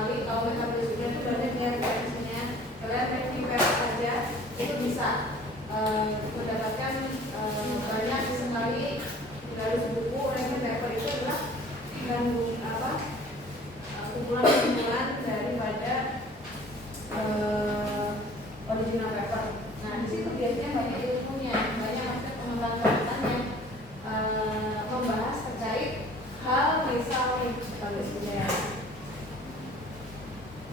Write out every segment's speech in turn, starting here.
sekali. Kalau metabolisme itu berarti dia referensinya kalian review saja itu bisa mendapatkan banyak sekali dari buku ranking paper itu adalah kumpulan daripada original paper. Nah di situ biasanya banyak ilmunya, banyak aspek pengembangan yang membahas terkait hal misalnya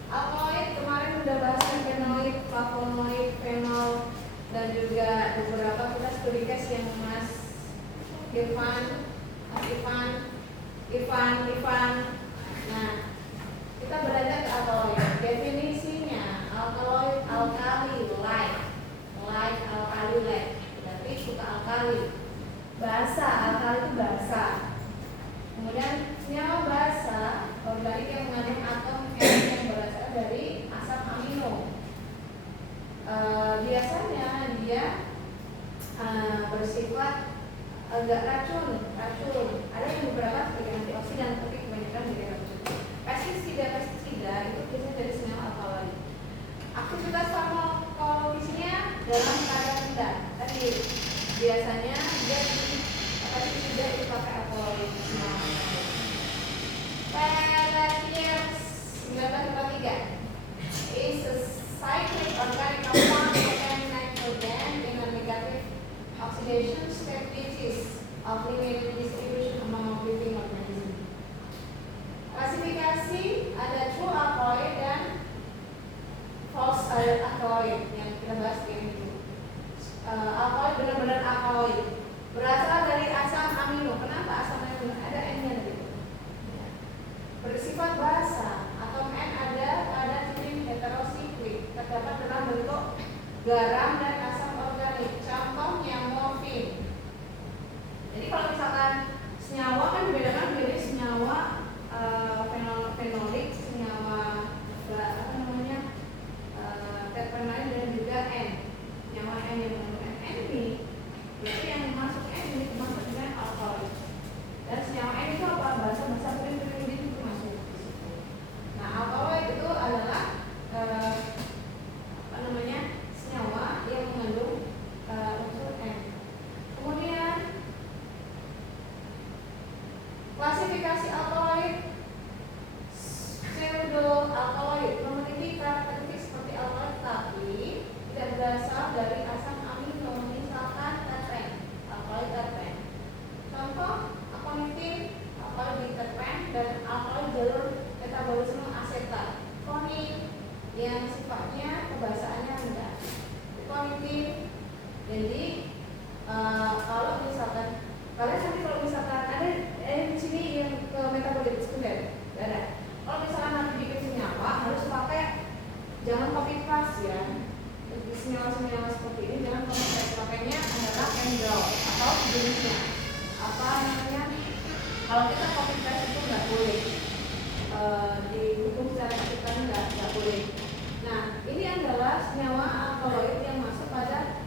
alkaloid. Kemarin udah bahas fenoid, flavonoid, fenol, dan juga beberapa kita studi case yang Mas Ivan. Nah, kita belajar ke alkaloid. Definisinya alkaloid alkali like berarti suka alkali. Basa, alkali itu basa. Kemudian senyawa basa organik yang mengandung atom yang berasal dari asam amino. Biasanya dia bersifat agak racun. Ada yang beberapa sebagai antioksidan, tapi kebanyakan menjadi racun. Pestisida itu biasanya dari senyawa alkali. Aktivitas farmakologisnya dalam keadaan rendah. Tadi biasanya dia pestisida itu pakai alkaloid. Pelletier 1943 is a cyclic organic compound containing nitrogen in a negative oxidation state which is of limited distribution among living organisms. Klasifikasi ada true alkaloid dan false alkaloid yang kita bahas ini. Alkaloid benar-benar alkaloid berasal dari asam amino. Kenapa asam amino? Ada N-nya gitu. Bersifat basa, atom N ada pada ciri heterosiklik, terdapat dalam bentuk garam dan asam organik. Contohnya morfin. Jadi kalau misalkan senyawa kan dibedakan menjadi senyawa fenolik, senyawa terpenoid dan juga N. Senyawa N yang mengandung N ini berarti yang masuk N ini masuk dengan alkaloid. Dan senyawa N itu apa? Basa purin itu masuk di situ. Nah, alkaloid itu adalah senyawa yang mengandung unsur N. Kemudian klasifikasi alkaloid, pseudoalkaloid memiliki karakteristik seperti alkaloid tapi tidak berasal dari asam amino, misalkan terpen, alkaloid terpen. Contoh aconitin, alkaloid diterpen, dan alkaloid jalur metabolisme asetat. Konin yang sifatnya kebasaannya rendah. Aconitin. Jadi kalau misalkan kalian nanti kalau misalkan ada di sini yang ke metabolit sekunder, ada. Kalau misalkan nanti bikin senyawa harus pakai, jangan copy paste ya. Senyawa seperti ini jangan copy paste, pakainya adalah endol atau jenisnya. Apa namanya? Kalau kita copy paste itu nggak boleh. Di hukum secara fisika nggak boleh. Nah, ini adalah senyawa alkaloid yang masuk pada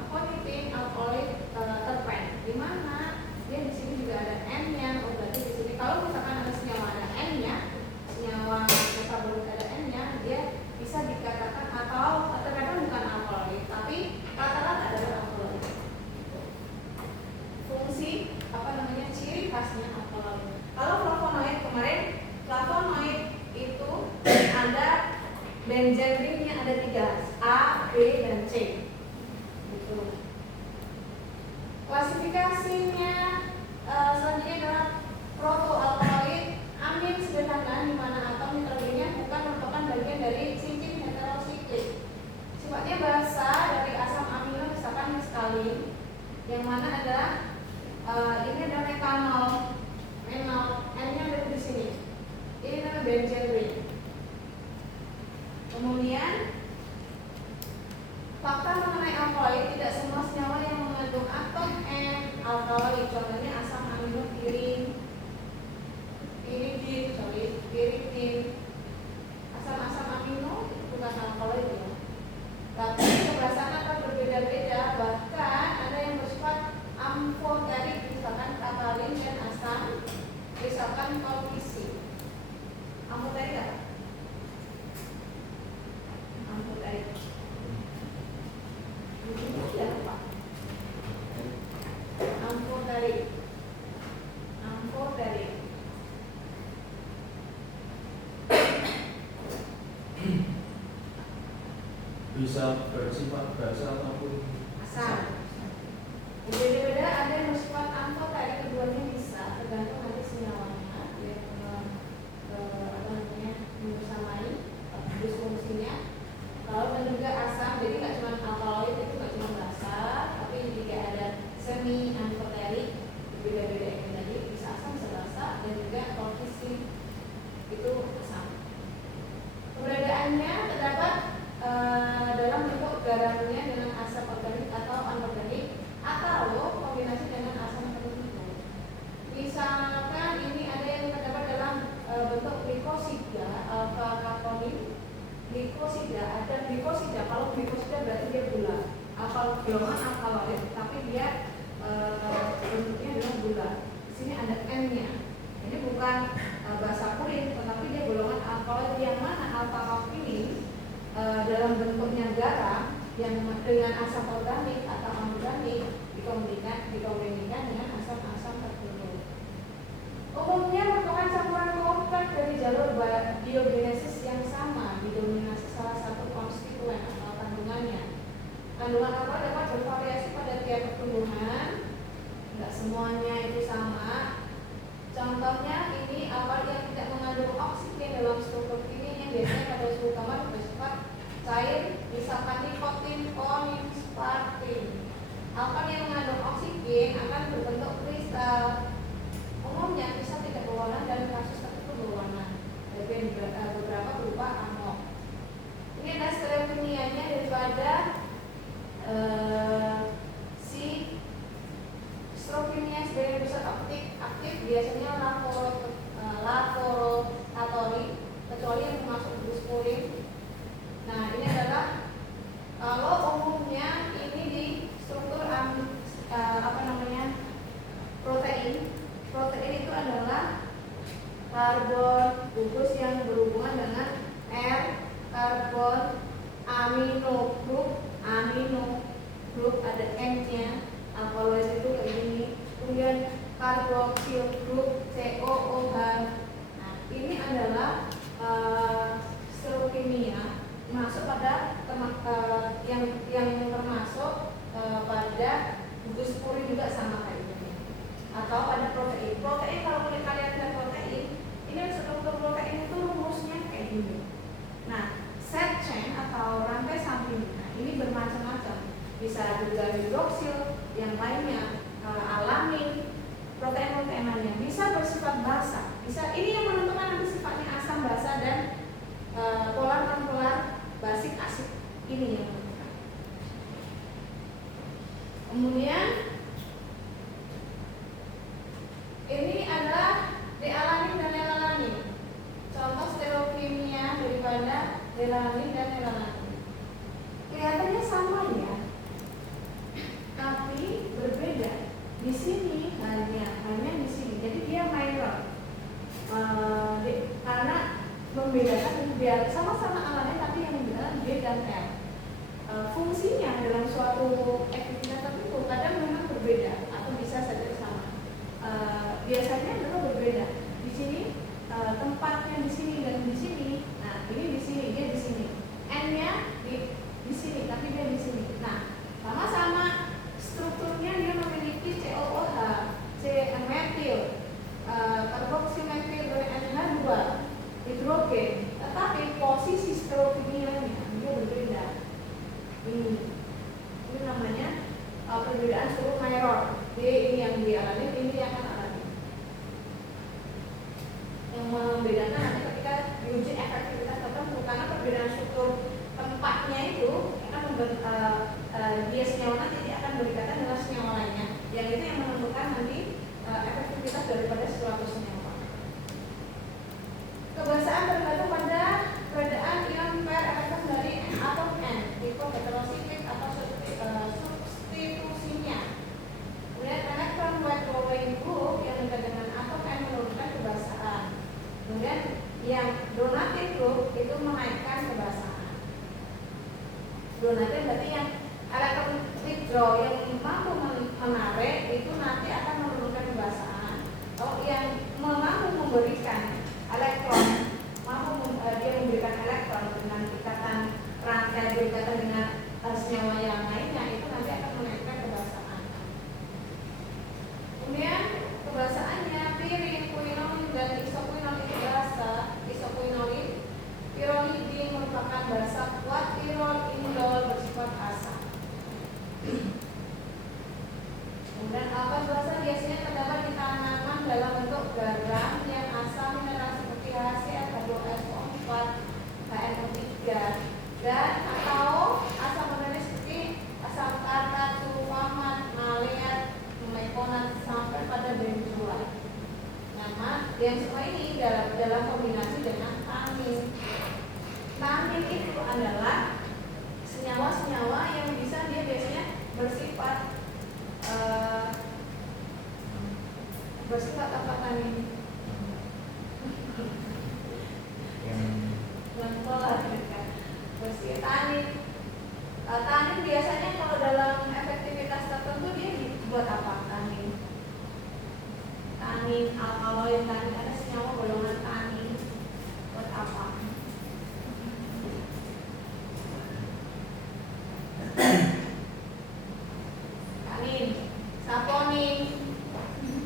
aconitin, alkaloid terpen, di mana dia di sini juga ada N-nya. Berarti di sini kalau misalkan ada senyawa ada N-nya, senyawa metabolit ada N-nya, dia bisa dikatakan atau terkadang bukan alkaloid, tapi rata-rata adalah alkaloid. Fungsi ciri khasnya alkaloid. Kalau flavonoid kemarin, flavonoid itu ada benzen ringnya ada 3, A, B, dan C. Gitu. Klasifikasinya selanjutnya adalah protoalkaloid, amin sederhana di mana atom nitrogennya bukan merupakan bagian dari cincin heterosiklik. Sifatnya basa dari asam amino misalkan meskalin, yang mana adalah ini adalah metanol, N-nya ada di sini. Ini namanya benzen ring. Kemudian fakta mengenai alkaloid, tidak semua senyawa yang mengandung atom N alkaloid. Contohnya asam amino piridin, asam-asam amino itu bukan alkaloid ya. Tapi kebasahan akan berbeda-beda, bahkan ada yang bersifat amfoterik, misalkan katalin dan asam, misalkan kolkisi. Amfoterik apa? bisa bersifat basa ataupun asam. Beda-beda, ada yang bersifat amfoterik, keduanya bisa tergantung nanti senyawanya yang bersamai jenis fungsinya. Kalau dan juga asam, jadi nggak cuma alkaloid, itu nggak cuma basa, tapi juga ada semi amfoterik, beda-beda yang tadi bisa asam, bisa basa, dan juga koefisien itu asam. Keberadaannya terdapat dalam bentuk garamnya dengan asam organik atau anorganik, atau kombinasi dengan asam tertentu. Misalkan ini ada yang terdapat dalam bentuk glikosida, alfa kakonin, glikosida, ada glikosida. Kalau glikosida berarti dia gula, golongan alkaloid, tapi dia bentuknya adalah gula. Di sini ada N-nya. Ini bukan basa kurin, tetapi dia golongan alkaloid yang mana alfa kakonin dalam bentuknya garam yang dengan asam organik atau anorganik dikombinasikan dengan asam-asam tertentu. Umumnya merupakan campuran kompleks dari jalur biogenesis yang sama, didominasi salah satu konstituen atau kandungannya. Kandungan alkohol dapat bervariasi pada tiap tumbuhan, tidak semuanya itu sama. Contohnya ini alkohol yang tidak mengandung oksigen dalam struktur kimia yang biasanya pada suhu kamar bersifat cair, misalkan nikotin, konin, spartin. Alkohol yang mengandung oksigen akan berbentuk kristal. Umumnya kristal tidak berwarna dan kasus tertentu berwarna. Beberapa berupa amok. Ini adalah stereotip kimianya daripada si strokimia sebagai pusat aktif biasanya laboratori, kecuali yang termasuk buskurin. Nah, ini adalah kalau umumnya ini di struktur protein. Protein itu adalah karbon gugus yang berhubungan dengan R, karbon, amino grup ada N-nya, alkaloid itu kayak gini. Kemudian karboksil grup COOH. Nah, ini adalah strukimia masuk pada yang termasuk pada gugus kurin juga sama kayak ini, atau pada protein. Protein kalau kalian lihat protein, ini struktur protein itu rumusnya kayak gini. Nah, set chain atau rantai sampingnya ini bermacam-macam. Bisa juga hidroksil, yang lainnya alamin, protein-proteinannya bisa bersifat basa. Bisa ini yang menentukan nanti sifatnya asam, basa, dan polar non polar basic asid ini yang menentukan. Kemudian ini adalah dealanin dan nelalanin. Contoh stereokimia daripada dealanin dan nelalanin. Kelihatannya sama ya, tapi berbeda. Di sini hanya di sini. Jadi dia minor. Karena membedakan biar sama-sama alamin tapi yang membedakan B dan L. Fungsinya dalam suatu aktivitas tertentu kadang memang berbeda atau bisa saja sama. Biasanya memang berbeda. Di sini tempatnya di sini dan di sini. Nah, ini di sini, dia di sini. N-nya di sini, tapi dia di sini. Nah, sama-sama strukturnya dia memiliki COOH, C-metil, karboksimetil dengan NH2, hidrogen, tetapi posisi stereokimianya dia berbeda. Ini namanya perbedaan struktur minor. D ini yang dialami, ini yang akan alami. Yang membedakan nanti ketika diuji efektivitas tertentu, karena perbedaan struktur tempatnya itu akan dia senyawa nanti dia akan berikatan dengan senyawa lainnya. Yang itu yang menentukan nanti efektivitas daripada suatu senyawa. Kebasaan tergantung pada perbedaan ion pair efektif dari atom N, tipe heterosiklik atau substitusinya. Kemudian elektron white drawing group yang dekat dengan atom N menurunkan kebasaan. Kemudian yang donating group itu menaikkan kebasaan. Donating berarti yang elektron withdraw yang mampu menarik itu nanti akan menurunkan kebasaan. Kalau yang mampu memberikan elektron, dia memberikan elektron dengan ikatan rangkai berikatan berkaitan dengan senyawa yang lainnya, itu nanti akan menempel kebasaan. Kemudian kebasaannya pirin, quinolin, dan isoquinol itu basa. Isoquinolin, pyrrolidin merupakan basa kuat, pirol, indol bersifat asam. Kemudian alkohol basa biasanya terdapat di tanaman dalam bentuk garam yang asam mineral seperti HCl, H2SO4, HNO3, dan atau asam organik seperti asam tartar, sulfamat, maleat, mekonat sampai pada benzoat. Nama yang semua ini dalam kombinasi dengan tanin. Tanin itu adalah senyawa-senyawa yang bisa dia biasanya bersifat apa tanin? Polar kan? Bersifat tanin. Tanin biasanya kalau dalam efektivitas tertentu dia dibuat apa? Tanin, alkaloid, tanin, ada senyawa golongan tanin buat apa? Tanin, saponin,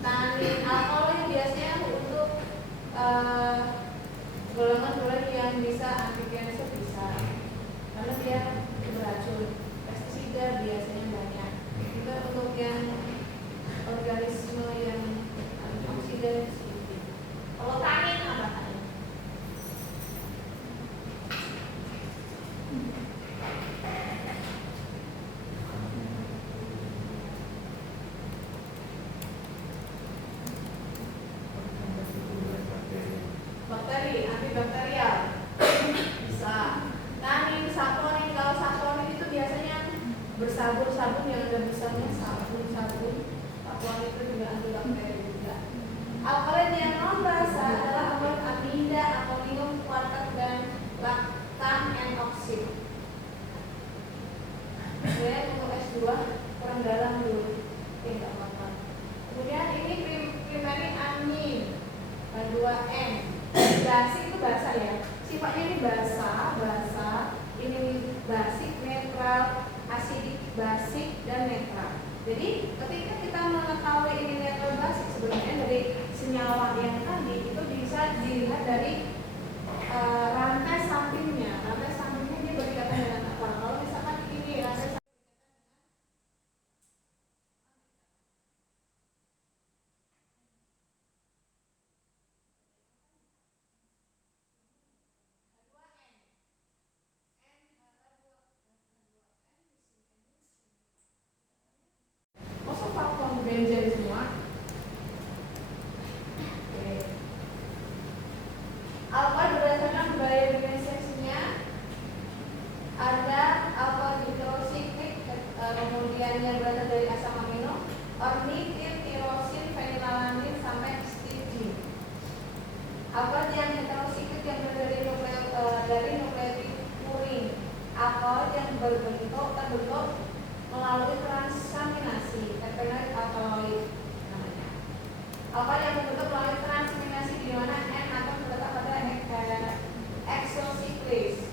tanin, alkaloid biasanya untuk golongan-golongan yang bisa anti-kanker bisa, karena dia beracun. Pestisida biasanya banyak. Juga untuk yang organisme yang antioksidan sedikit. Kalau tanin apa tanin? Bakteri, antibakterial bisa. Tanin, saponin, kalau saponin itu biasanya bersabun-sabun yang ada besarnya sabun. Saponin itu juga antibakteri juga. Alkaloid yang non basa adalah alkaloid amida, amonium, kuartat, dan laktan N-oksid. Kemudian untuk S2 kurang dalam dulu, tidak apa-apa. Kemudian ini primary amin, H2N. Basi itu basa ya, sifatnya ini basa, ini basik, netral, asidik, basik, dan netral. Jadi ketika kita mengetahui ini netral basik, sebenarnya dari senyawa yang tadi itu bisa dilihat dari rantai sampingnya. Rantai sampingnya dia berkaitan dengan apa? Kalau misalkan ini rantai benzen semua. Alkohol berdasarkan biodiversitasnya ada alkohol hidrosiklik, kemudian yang berasal dari asam amino, ornitin, tirosin, fenilalanin sampai histidin. Alkohol yang heterosiklik yang berasal dari nukleotid purin. Alkohol yang terbentuk melalui transaminasi, terpenoid alkaloid namanya. Alkohol yang terbentuk melalui transaminasi di mana N atom terletak pada exosiklis.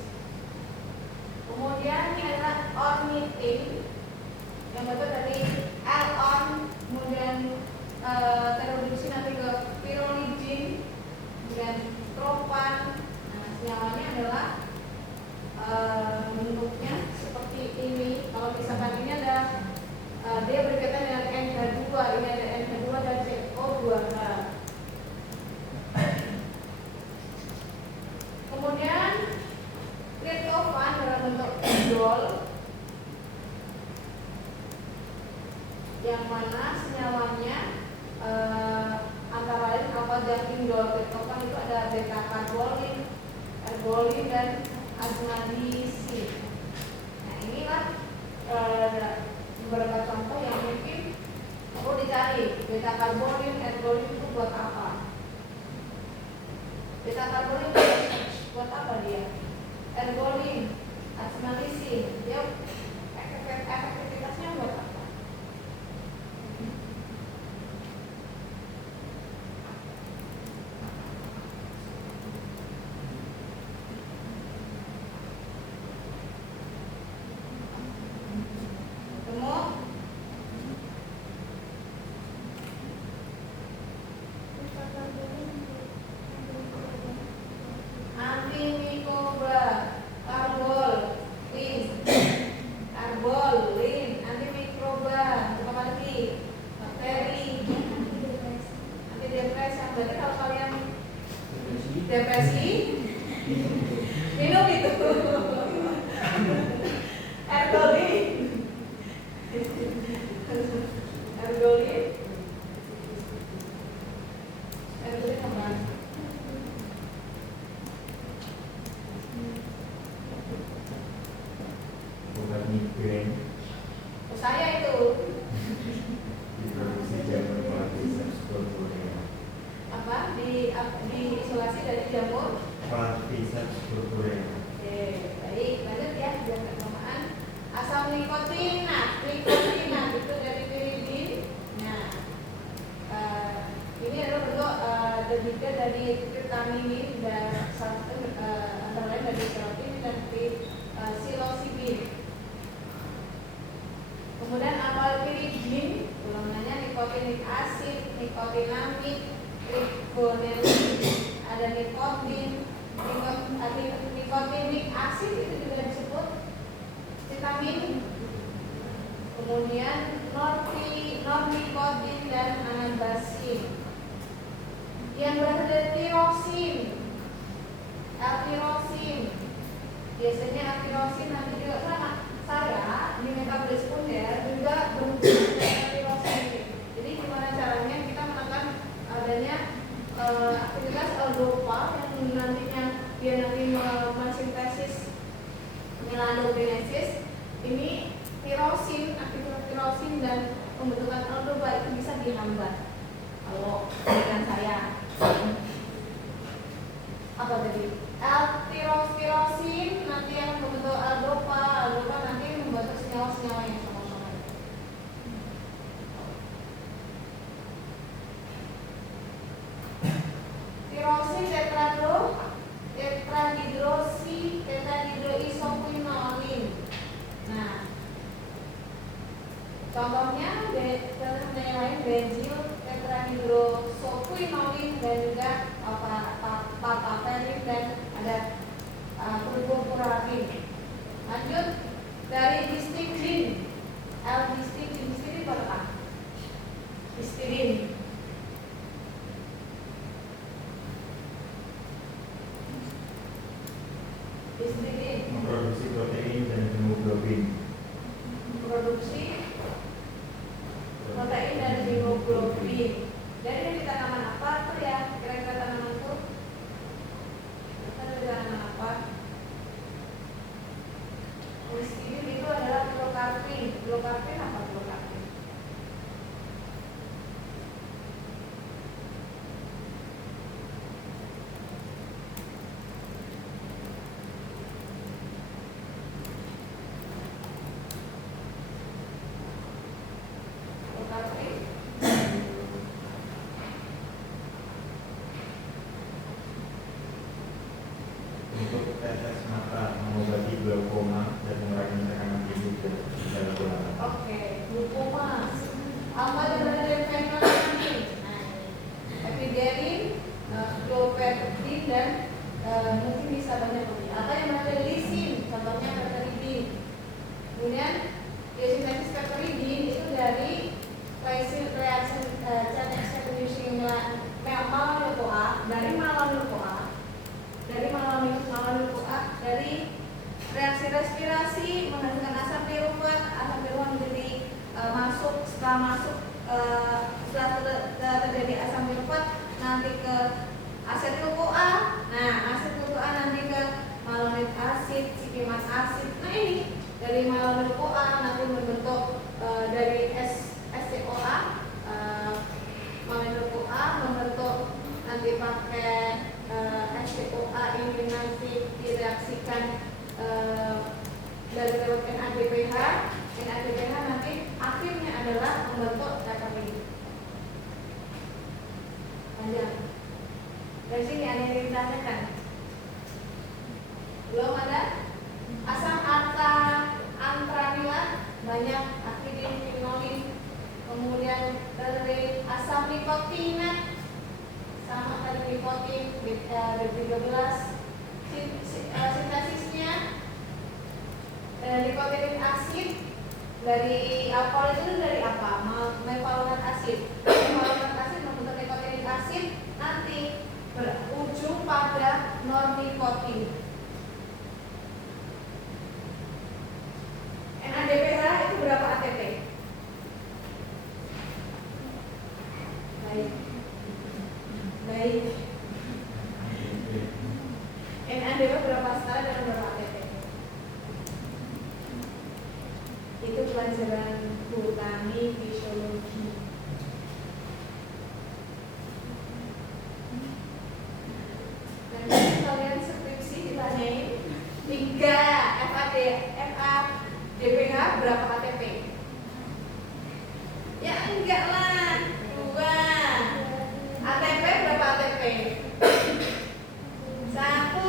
Kemudian ini adalah ornitin yang berasal dari L-on, kemudian terreduksi nanti ke pyrrolidin, kemudian tropan. Nah, senyawanya adalah bentuknya seperti ini. Kalau misalkan ini ada dia berkaitan dengan NH2, ini ada NH2 dan CO2H. Kemudian triptofan dalam bentuk indol, yang mana senyawanya antara lain alkohol dan indol. Triptofan itu ada beta karbolin, ergolin, dan aznadisin. Nah, inilah beberapa contoh yang mungkin perlu dicari. Beta karbolin, ergolin itu buat apa? Beta karbolin buat apa dia? Ergolin, aznadisin, dia efektivitasnya buat apa? Ergolin. Ergolin. Ergolin apa? Obat migrain Oh, saya itu diproduksi jamur Cordyceps purpurea. apa? Di isolasi dari jamur. Cordyceps purpurea. Oke, baik. Lanjut ya, biar nggak kelamaan. Asam nikotinat itu dari piridin. Nah, ini adalah bentuk derivada dari vitamin dan antara lain dari serotonin dan psilocybin. Kemudian alpha-piridin, ulangannya nikotinik asid, nikotinamid, trigonelin, ada nikotin, nikotinik asid itu juga disebut vitamin. Kemudian nornikotin dan anambasin. Yang berasal dari tirosin, L-tirosin. Biasanya L-tirosin nanti juga sama. Saya di metabolis sekunder juga berhubungan dengan tirosin ini. Jadi gimana caranya kita menekan adanya aktivitas L-dopa yang nantinya dia nanti mensintesis melanogenesis. Ini tirosin, aktivitas tirosin dan pembentukan L-dopa itu bisa dihambat. Kalau dengan saya apa tadi? L-tirosin nanti akan membentuk L-dopa nanti membentuk senyawa-senyawa yang sama-sama. Tirosin tetrahidroisoquinolin. Nah, contohnya yang lain benzil tetrahidrosoquinolin dan juga papaverin dan ada purpurarin. Lanjut dari histidin, L-histidin, histidin apa? Histidin. Histidin Memproduksi protein dan hemoglobin. produksi protein dan hemoglobin. Jadi ini tanaman apa tuh ya? Kira-kira tanaman itu? Tanaman apa? Histidin itu adalah pilokarpin. Pilokarpin apa pilokarpin? Pilokarpin Untuk tetes mata, mengobati glaukoma dan mengurangi tekanan tidur dan gejala bola. oke, glukoma. Apa dari fenolin? Epigerin, clopeptidin dan mungkin bisa banyak lagi. Atau yang berada dari lisin, contohnya peptidin. Kemudian biosintesis peptidin itu dari reaction chain extinguishing malonyl-CoA dari reaksi respirasi menghasilkan asam piruvat menjadi setelah terjadi asam piruvat nanti ke asetil-CoA. Nah, asetil-CoA nanti ke malonyl acid, sikimat acid. Nah, ini dari malonyl-CoA nanti membentuk dari SCOA, malonyl-CoA membentuk nanti pakai SCOA ini nanti direaksikan dari lewat NADPH. NADPH nanti akhirnya adalah membentuk heparin. Panjang. Dari sini ada yang ditanyakan? Belum ada? Asam antranilat banyak, akridin, quinolin. Kemudian dari asam nikotinat sama tadi nikotin B13. Sintesisnya nikotin asid dari alkohol itu dari apa? Mevaloat asid. Mevaloat asid membentuk nikotin asid nanti berujung pada nornikotin. NADP berapa skala dalam berapa ATP? Itu pelajaran botani fisiologi. Nanti kalian skripsi ditanyain 3 FADPH berapa KTP? Ya enggak lah, 2. ATP berapa ATP? 1.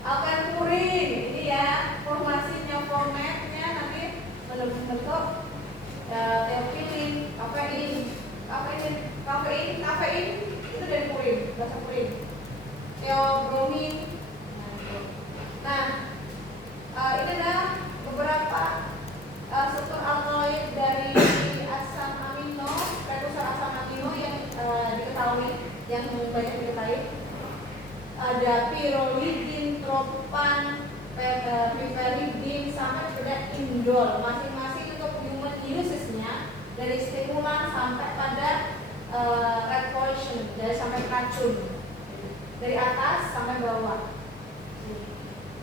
Alkanpurin ini ya formasinya, formatnya nanti bentuk teofilin, kafein itu dari purin, bahasa purin. Teobromin. Nah, ini adalah beberapa struktur alkaloid dari asam amino, prekursor asam amino yang diketahui, yang banyak diketahui. Ada pirolidin, tropan, piperidin, sampai pada indol. Masing-masing untuk human usage-nya dari stimulan sampai pada red poison, dari sampai racun, dari atas sampai bawah.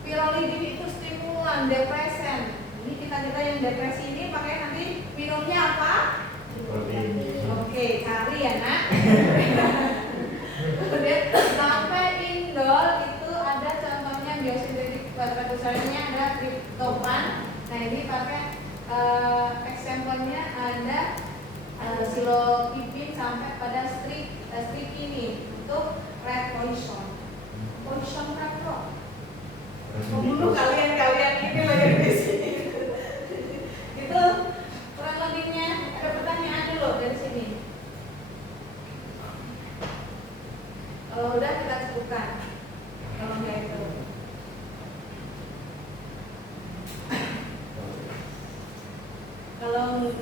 Pirolidin itu stimulan, depresan. Ini kita yang depresi ini pakai nanti minumnya apa? Protein. Oke, cari ya nak. Kemudian sampai indol itu ada contohnya biosintetik prekursornya ada triptofan. Nah ini pakai example-nya ada silopipin sampai pada strychnine untuk red poison. Poison red kok. Membunuh kalian ini lagi di sini. Itu kurang lebihnya. Ada pertanyaan dulu dari sini. Kalau udah kita cukupkan. Kalau enggak itu. Kalau